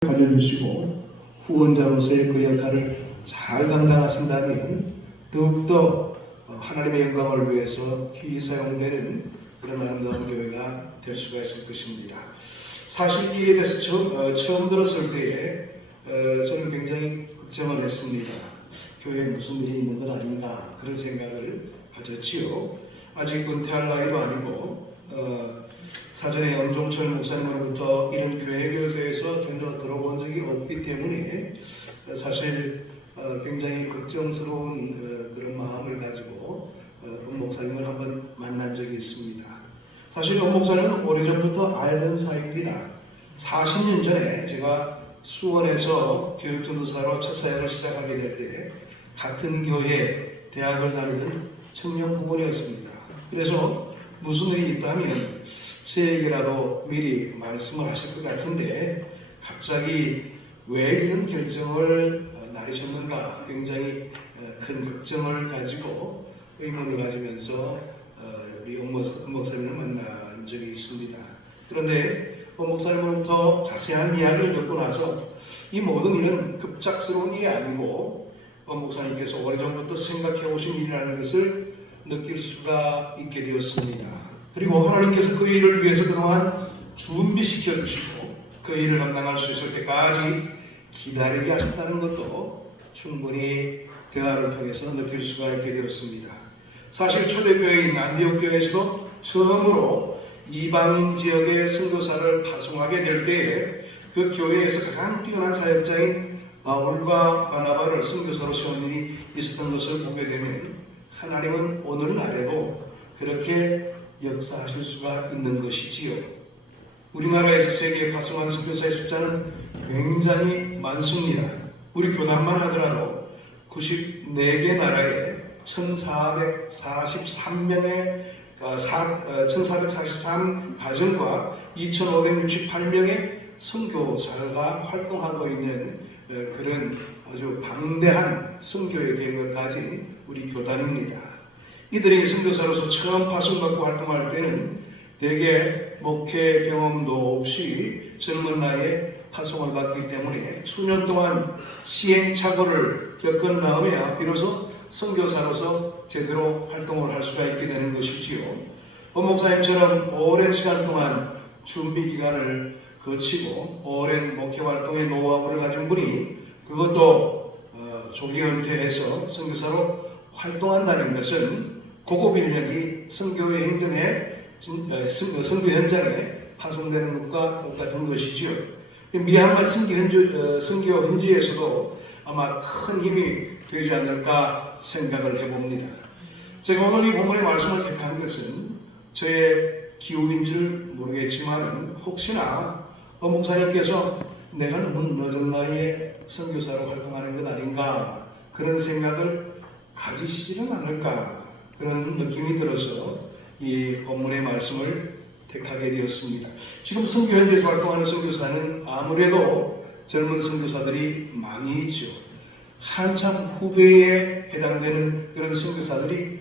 가져주시고 후원자로서의 그 역할을 잘 감당하신다면 더욱더 하나님의 영광을 위해서 귀히 사용되는 그런 아름다운 교회가 될 수가 있을 것입니다. 사실 이 일에 대해서 처음 들었을 때에 저는 굉장히 걱정을 했습니다. 교회에 무슨 일이 있는 건 아닌가 그런 생각을 가졌지요. 아직 은퇴할 나이도 아니고 사전에 엄종철 목사님으로부터 이런 교회에 대해서 전혀 들어본 적이 없기 때문에 사실 굉장히 걱정스러운 그런 마음을 가지고 엄 목사님을 한번 만난 적이 있습니다. 사실 엄 목사님은 오래전부터 알던 사이입니다. 40년 전에 제가 수원에서 교육전도사로 첫 사역을 시작하게 될 때 같은 교회 대학을 다니던 청년 부모였습니다. 그래서 무슨 일이 있다면 저에게라도 미리 말씀을 하실 것 같은데 갑자기 왜 이런 결정을 내리셨는가 굉장히 큰 걱정을 가지고 의문을 가지면서 우리 엄 목사님을 만난 적이 있습니다. 그런데 엄 목사님으로부터 자세한 이야기를 듣고 나서 이 모든 일은 급작스러운 일이 아니고 엄 목사님께서 오래전부터 생각해 오신 일이라는 것을 느낄 수가 있게 되었습니다. 그리고 하나님께서 그 일을 위해서 그동안 준비시켜 주시고 그 일을 감당할 수 있을 때까지 기다리게 하셨다는 것도 충분히 대화를 통해서 느낄 수가 있게 되었습니다. 사실 초대교회인 안디옥 교회에서도 처음으로 이방인 지역의 선교사를 파송하게 될 때에 그 교회에서 가장 뛰어난 사역자인 바울과 바나바를 선교사로 세운 일이 있었던 것을 보게 되면 하나님은 오늘날에도 그렇게 역사하실 수가 있는 것이지요. 우리나라에서 세계에 파송한 선교사의 숫자는 굉장히 많습니다. 우리 교단만 하더라도 94개 나라에 1443명의 1443 가정과 2568명의 선교사가 활동하고 있는 그런 아주 방대한 선교의 계획을 가진 우리 교단입니다. 이들이 선교사로서 처음 파송받고 활동할 때는 대개 목회 경험도 없이 젊은 나이에 파송을 받기 때문에 수년 동안 시행착오를 겪은 다음에야 비로소 선교사로서 제대로 활동을 할 수가 있게 되는 것이지요. 엄 목사님처럼 오랜 시간 동안 준비 기간을 거치고 오랜 목회 활동의 노하우를 가진 분이 그것도 조기 은퇴해서 선교사로 활동한다는 것은 고급 인력이 선교 현장에 파송되는 것과 똑같은 것이지요. 미얀마 선교 현지에서도 아마 큰 힘이 되지 않을까 생각을 해봅니다. 제가 오늘 이 본문의 말씀을 택한 것은 저의 기운인 줄 모르겠지만 혹시나 엄 목사님께서 내가 너무 늦은 나이에 선교사로 활동하는 것 아닌가 그런 생각을 가지시지는 않을까 그런 느낌이 들어서 이 본문의 말씀을 택하게 되었습니다. 지금 선교 현지에서 활동하는 선교사는 아무래도 젊은 선교사들이 많이 있죠. 한참 후배에 해당되는 그런 선교사들이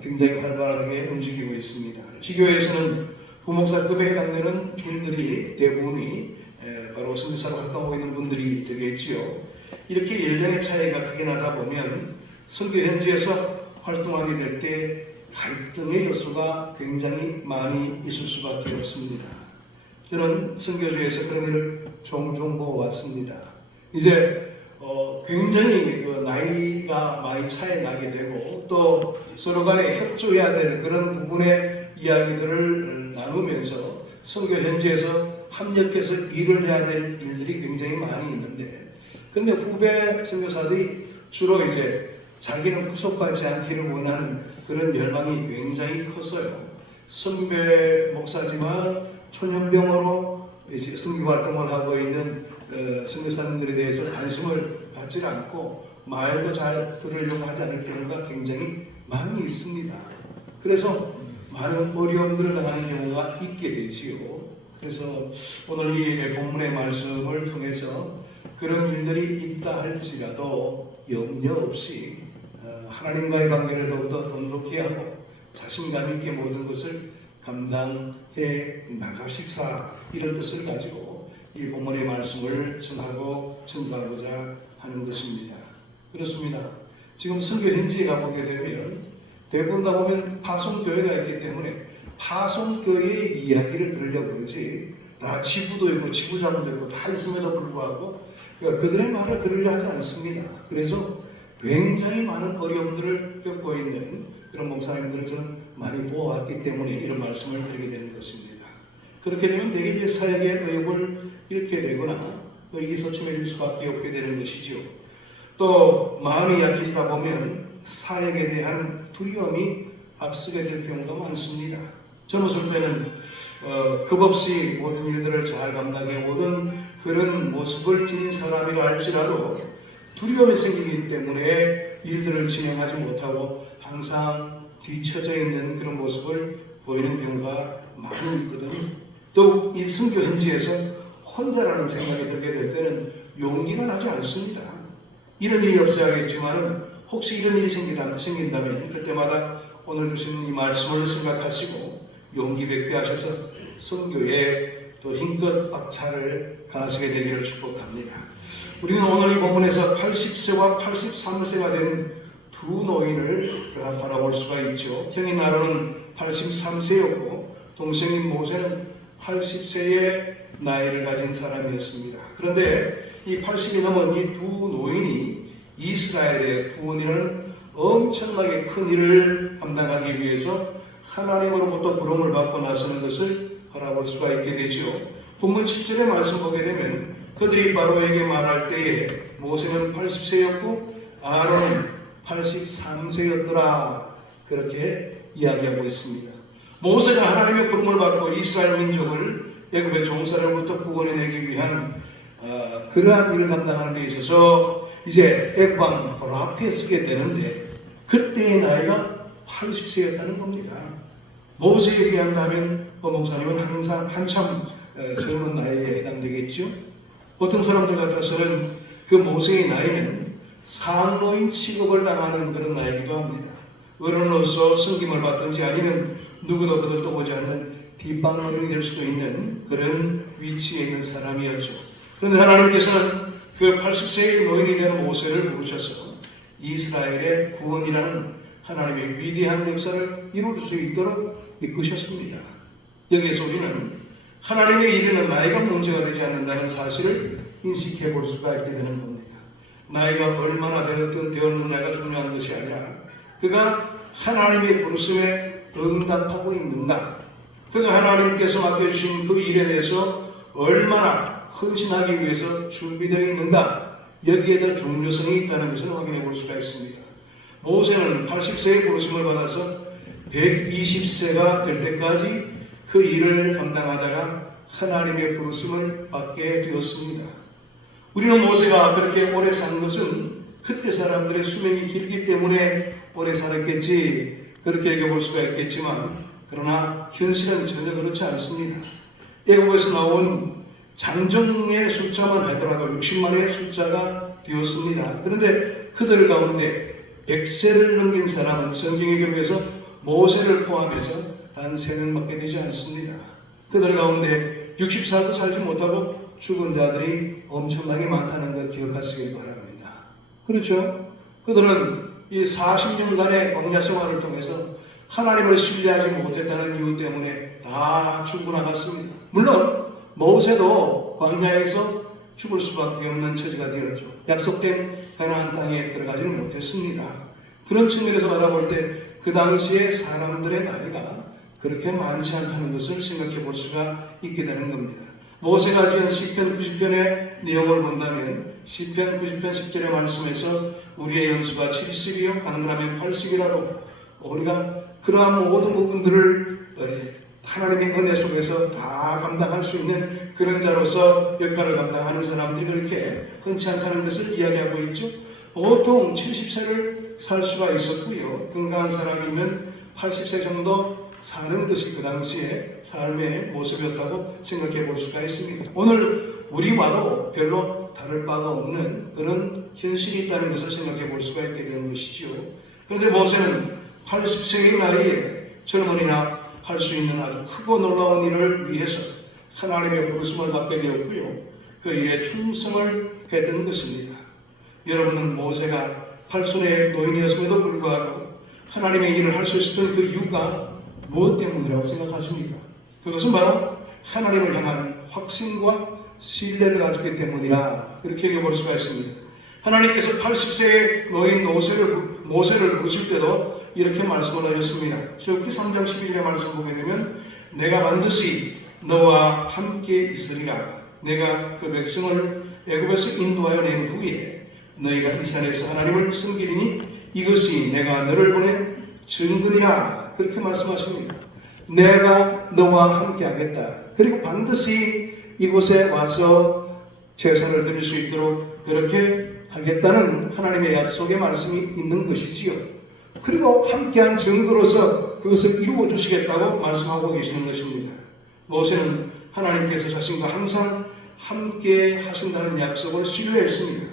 굉장히 활발하게 움직이고 있습니다. 지교회에서는 부목사급에 해당되는 분들이 대부분이 바로 선교사로 활동하고 있는 분들이 되겠지요. 이렇게 연령의 차이가 크게 나다 보면 선교 현지에서 활동하게 될 때 갈등의 요소가 굉장히 많이 있을 수밖에 없습니다. 저는 선교주에서 그런 일을 종종 보아왔습니다. 이제 굉장히 그 나이가 많이 차이 나게 되고 또 서로 간에 협조해야 될 그런 부분의 이야기들을 나누면서 선교 현지에서 협력해서 일을 해야 될 일들이 굉장히 많이 있는데 근데 후배 선교사들이 주로 이제 자기는 구속받지 않기를 원하는 그런 열망이 굉장히 컸어요. 선배 목사지만 초년병으로 이제 선교 활동을 하고 있는 선교사님들에 대해서 관심을 갖지 않고 말도 잘 들으려고 하지 않을 경우가 굉장히 많이 있습니다. 그래서 많은 어려움들을 당하는 경우가 있게 되지요. 그래서 오늘 이 본문의 말씀을 통해서 그런 일들이 있다 할지라도 염려 없이 하나님과의 관계를 더욱더 돈독히 하고 자신감 있게 모든 것을 감당해 나가십사 이런 뜻을 가지고 이 본문의 말씀을 전하고 증거하고자 하는 것입니다. 그렇습니다. 지금 선교 현지에 가보게 되면 대부분 가보면 파송교회가 있기 때문에 파송교회의 이야기를 들으려고 그러지, 다 지부도 있고 지부장도 있고 다 있음에도 불구하고 그들의 말을 들으려 하지 않습니다. 그래서 굉장히 많은 어려움들을 겪고 있는 그런 목사님들을 저는 많이 보아왔기 때문에 이런 말씀을 드리게 되는 것입니다. 그렇게 되면 내게 이제 사역의 의욕을 잃게 되거나 의기소침해질 수밖에 없게 되는 것이죠. 또 마음이 약해지다 보면 사역에 대한 두려움이 앞서게 될 경우가 많습니다. 젊었을 때는 겁없이 모든 일들을 잘 감당해 오던 그런 모습을 지닌 사람이라 할지라도 두려움이 생기기 때문에 일들을 진행하지 못하고 항상 뒤처져 있는 그런 모습을 보이는 경우가 많이 있거든요. 또 이 선교 현지에서 혼자라는 생각이 들게 될 때는 용기가 나지 않습니다. 이런 일이 없어야겠지만 혹시 이런 일이 생긴다면 그때마다 오늘 주신 이 말씀을 생각하시고 용기 백배하셔서 선교에 또 힘껏 박차를 가하시게 되기를 축복합니다. 우리는 오늘 이 본문에서 80세와 83세가 된 두 노인을 바라볼 수가 있죠. 형인 아론은 83세였고 동생인 모세는 80세의 나이를 가진 사람이었습니다. 그런데 이 80이 넘은 이 두 노인이 이스라엘의 구원이라는 엄청나게 큰 일을 감당하기 위해서 하나님으로부터 부름을 받고 나서는 것을 바라볼 수가 있게 되죠. 본문 7절의 말씀 보게 되면 그들이 바로에게 말할 때에 모세는 80세였고 아론은 83세였더라 그렇게 이야기하고 있습니다. 모세가 하나님의 부름을 받고 이스라엘 민족을 애굽의 종살로부터 구원해내기 위한 그러한 일을 감당하는 데 있어서 이제 애굽 왕 바로 앞에 서게 되는데 그때의 나이가 80세였다는 겁니다. 모세에 비한다면 목사님은 항상 한참 젊은 나이에 해당되겠죠. 보통 사람들 같아서는 그 모세의 나이는 상노인 취급을 당하는 그런 나이기도 합니다. 어른으로서 섬김을 받든지 아니면 누구도 그들도 보지 않는 뒷방노인이 될 수도 있는 그런 위치에 있는 사람이었죠. 그런데 하나님께서는 그 80세의 노인이 되는 모세를 부르셔서 이스라엘의 구원이라는 하나님의 위대한 역사를 이룰 수 있도록 이끄셨습니다. 여기에서 우리는 하나님의 일에는 나이가 문제가 되지 않는다는 사실을 인식해 볼 수가 있게 되는 겁니다. 나이가 얼마나 되었느냐가 중요한 것이 아니라 그가 하나님의 부르심에 응답하고 있는가, 그가 하나님께서 맡겨주신 그 일에 대해서 얼마나 헌신하기 위해서 준비되어 있는가, 여기에 더 중요성이 있다는 것을 확인해 볼 수가 있습니다. 모세는 80세의 부르심을 받아서 120세가 될 때까지 그 일을 감당하다가 하나님의 부르심을 받게 되었습니다. 우리는 모세가 그렇게 오래 산 것은 그때 사람들의 수명이 길기 때문에 오래 살았겠지, 그렇게 얘기해 볼 수가 있겠지만 그러나 현실은 전혀 그렇지 않습니다. 애굽에서 나온 장정의 숫자만 하더라도 60만의 숫자가 되었습니다. 그런데 그들 가운데 100세를 넘긴 사람은 성경의 기록에서 모세를 포함해서 단 3명밖에 되지 않습니다. 그들 가운데 60살도 살지 못하고 죽은 자들이 엄청나게 많다는 것 기억하시길 바랍니다. 그렇죠? 그들은 이 40년간의 광야 생활을 통해서 하나님을 신뢰하지 못했다는 이유 때문에 다 죽어나갔습니다. 물론 모세도 광야에서 죽을 수밖에 없는 처지가 되었죠. 약속된 가나안 땅에 들어가지는 못했습니다. 그런 측면에서 바라볼 때 그 당시에 사람들의 나이가 그렇게 많지 않다는 것을 생각해 볼 수가 있게 되는 겁니다. 모세가 지은 시편 90편의 내용을 본다면 시편 90편 10절의 말씀에서 우리의 연수가 70이요 강건하면 80이라도 우리가 그러한 모든 부분들을 하나님의 은혜 속에서 다 감당할 수 있는 그런 자로서 역할을 감당하는 사람들이 그렇게 흔치 않다는 것을 이야기하고 있죠. 보통 70세를 살 수가 있었고요. 건강한 사람이면 80세 정도 사는 것이 그 당시의 삶의 모습이었다고 생각해 볼 수가 있습니다. 오늘 우리와도 별로 다를 바가 없는 그런 현실이 있다는 것을 생각해 볼 수가 있게 되는 것이죠. 그런데 모세는 80세의 나이에 젊은이나 할 수 있는 아주 크고 놀라운 일을 위해서 하나님의 부르심을 받게 되었고요. 그 일에 충성을 했던 것입니다. 여러분은 모세가 팔손의 노인이었음에도 불구하고 하나님의 일을 할 수 있었던 그 이유가 무엇 때문이라고 생각하십니까? 그것은 바로 하나님을 향한 확신과 신뢰를 가졌기 때문이라 그렇게 얘기해 볼 수가 있습니다. 하나님께서 80세의 노인 모세를 부르실 때도 이렇게 말씀을 하셨습니다. 출애굽기 3장 12절의 말씀을 보게 되면 내가 반드시 너와 함께 있으리라. 내가 그 백성을 애굽에서 인도하여 낸 후에 너희가 이 산에서 하나님을 섬기리니 이것이 내가 너를 보낸 증거니라. 그렇게 말씀하십니다. 내가 너와 함께 하겠다. 그리고 반드시 이곳에 와서 제사를 드릴 수 있도록 그렇게 하겠다는 하나님의 약속의 말씀이 있는 것이지요. 그리고 함께한 증거로서 그것을 이루어 주시겠다고 말씀하고 계시는 것입니다. 모세는 하나님께서 자신과 항상 함께 하신다는 약속을 신뢰했습니다.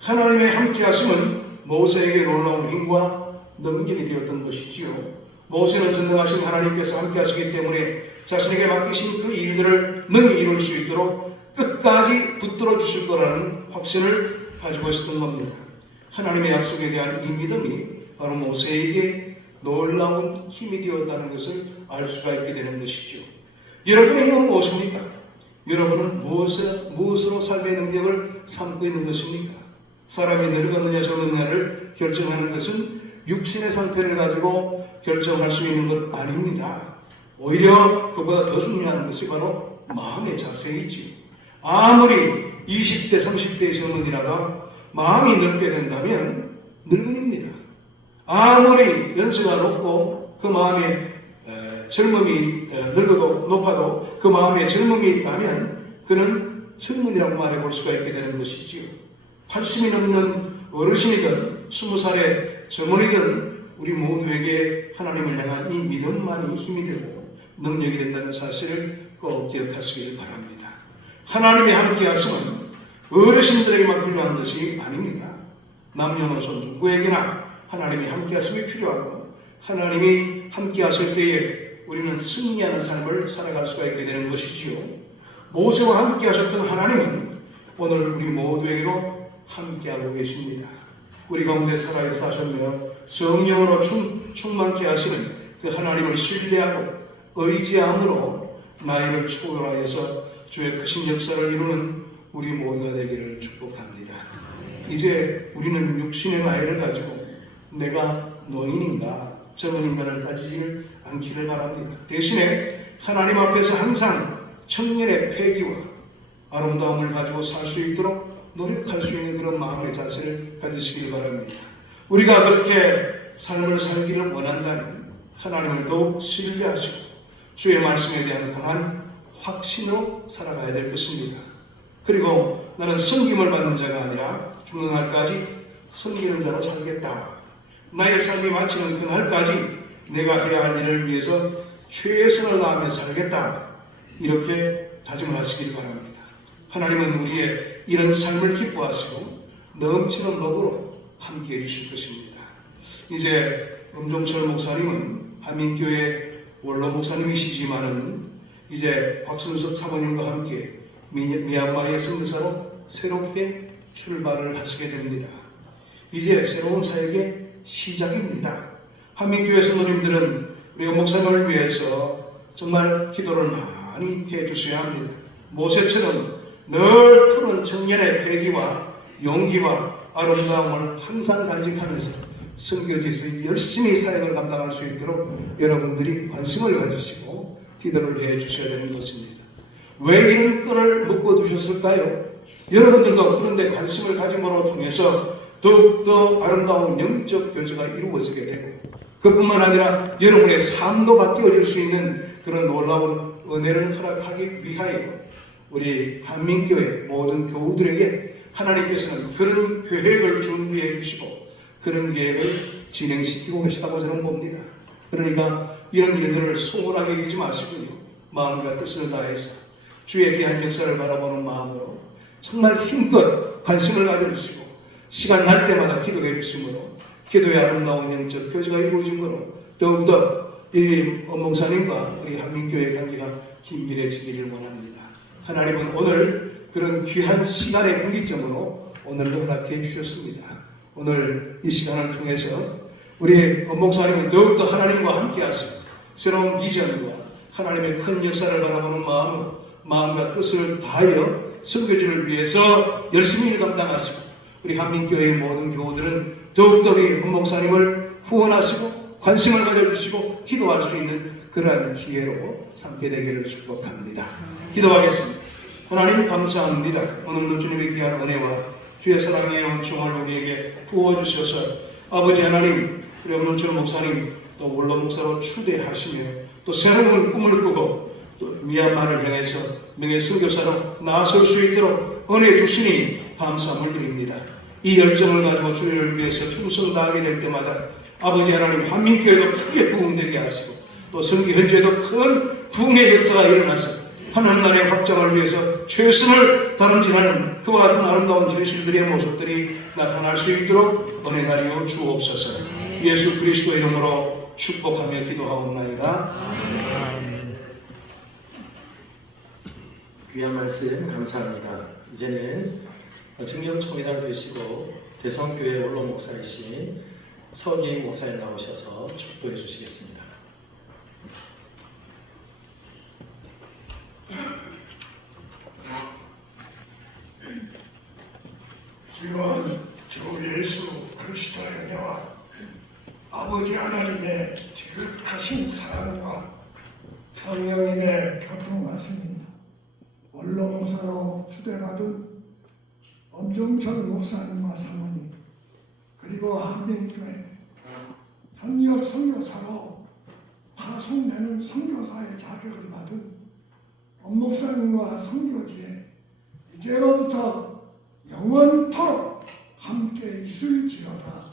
하나님의 함께 하심은 모세에게 놀라운 힘과 능력이 되었던 것이지요. 모세는 전능하신 하나님께서 함께 하시기 때문에 자신에게 맡기신 그 일들을 능히 이룰 수 있도록 끝까지 붙들어 주실 거라는 확신을 가지고 있었던 겁니다. 하나님의 약속에 대한 이 믿음이 바로 모세에게 놀라운 힘이 되었다는 것을 알 수가 있게 되는 것이죠. 여러분의 힘은 무엇입니까? 여러분은 무엇으로 삶의 능력을 삼고 있는 것입니까? 사람이 늙었느냐 젊었느냐를 결정하는 것은 육신의 상태를 가지고 결정할 수 있는 것 아닙니다. 오히려 그보다 더 중요한 것이 바로 마음의 자세이지. 아무리 20대 30대의 젊은이라도 마음이 늙게 된다면 늙은입니다. 아무리 연세가 높고 그 마음에 젊음이 늙어도 높아도 그 마음에 젊음이 있다면 그는 젊은이라고 말해볼 수가 있게 되는 것이지요. 80이 넘는 어르신이든 20살의 젊은이든 우리 모두에게 하나님을 향한 이 믿음만이 힘이 되고 능력이 된다는 사실을 꼭 기억하시길 바랍니다. 하나님의 함께 하심은 어르신들에게만 필요한 것이 아닙니다. 남녀노소 누구에게나 하나님의 함께 하심이 필요하고 하나님이 함께 하실 때에 우리는 승리하는 삶을 살아갈 수가 있게 되는 것이지요. 모세와 함께 하셨던 하나님은 오늘 우리 모두에게도 함께하고 계십니다. 우리 가운데 살아서 하셨며 성령으로 충만케 하시는 그 하나님을 신뢰하고 의지함으로 나이를 초월하여서 주의 크신 역사를 이루는 우리 모두가 되기를 축복합니다. 이제 우리는 육신의 나이를 가지고 내가 노인인가 젊은인가를 따지지 않기를 바랍니다. 대신에 하나님 앞에서 항상 청년의 패기와 아름다움을 가지고 살 수 있도록 노력할 수 있는 그런 마음의 자세를 가지시길 바랍니다. 우리가 그렇게 삶을 살기를 원한다면 하나님을 더욱 신뢰하시고 주의 말씀에 대한 강한 확신으로 살아가야 될 것입니다. 그리고 나는 섬김을 받는 자가 아니라 죽는 날까지 섬기는 자로 살겠다. 나의 삶이 마치는 그날까지 내가 해야 할 일을 위해서 최선을 다하며 살겠다. 이렇게 다짐을 하시길 바랍니다. 하나님은 우리의 이런 삶을 기뻐하시고 넘치는 복으로 함께해 주실 것입니다. 이제 음종철 목사님은 한민교회 원로 목사님이시지만은 이제 곽순석 사모님과 함께 미얀마의 선교사로 새롭게 출발을 하시게 됩니다. 이제 새로운 사역의 시작입니다. 한민교회 성도님들은 우리 목사님을 위해서 정말 기도를 많이 해주셔야 합니다. 모세처럼 늘 푸른 청년의 패기와 용기와 아름다움을 항상 간직하면서 선교지에서 열심히 사역을 감당할 수 있도록 여러분들이 관심을 가지시고 기도를 해주셔야 되는 것입니다. 왜 이런 끈을 묶어두셨을까요? 여러분들도 그런데 관심을 가짐으로 통해서 더욱더 아름다운 영적 교제가 이루어지게 되고 그뿐만 아니라 여러분의 삶도 바뀌어질 수 있는 그런 놀라운 은혜를 허락하기 위하여 우리 한민교회 모든 교우들에게 하나님께서는 그런 계획을 준비해 주시고 그런 계획을 진행시키고 계시다고 저는 봅니다. 그러니까 이런 일들을 소홀하게 여기지 마시고요. 마음과 뜻을 다해서 주의 귀한 역사를 바라보는 마음으로 정말 힘껏 관심을 가져주시고 시간 날 때마다 기도해 주심으로 기도의 아름다운 영적 교제가 이루어짐으로 더욱더 이 목사님과 우리 한민교회 관계가 긴밀해지기를 원합니다. 하나님은 오늘 그런 귀한 시간의 분기점으로 오늘도 허락해 주셨습니다. 오늘 이 시간을 통해서 우리 엄목사님은 더욱더 하나님과 함께 하시고 새로운 비전과 하나님의 큰 역사를 바라보는 마음과 뜻을 다하여 선교지를 위해서 열심히 일 감당하시고 우리 한민교회의 모든 교우들은 더욱더 우리 엄목사님을 후원하시고 관심을 가져주시고 기도할 수 있는 그러한 기회로 삼게 되기를 축복합니다. 기도하겠습니다. 하나님 감사합니다. 오늘도 주님의 귀한 은혜와 주의 사랑의 은총을 우리에게 부어주셔서 아버지 하나님 우리 엄문철 목사님 또 원로 목사로 추대하시며 또 새로운 꿈을 꾸고 또 미얀마를 향해서 명예 선교사로 나설 수 있도록 은혜 주시니 감사함을 드립니다. 이 열정을 가지고 주님을 위해서 충성 다하게 될 때마다 아버지 하나님 한민교회도 크게 부흥되게 하시고 또 선교 현재도 큰 부흥의 역사가 일어나서 하나님 나라의 확장을 위해서 최선을 다름질하는 그와 같은 아름다운 진실들의 모습들이 나타날 수 있도록 은혜하여 주옵소서. 예수 그리스도 이름으로 축복하며 기도하옵나이다. 귀한 말씀 감사합니다. 이제는 증경 총회장 되시고 대성교회 원로 목사이신 서기인 목사님 나오셔서 축도해 주시겠습니다. 주여 주 예수 그리스도의 은혜와 아버지 하나님의 지극하신 사랑과 성령님의 교통하신 원로 목사로 추대받은 엄정철 목사님과 사모님 그리고 한민교회 협력 선교사로 파송되는 선교사의 자격을 받은 엄목사님과 선교지에 이제로부터 영원토록 함께 있을지어다.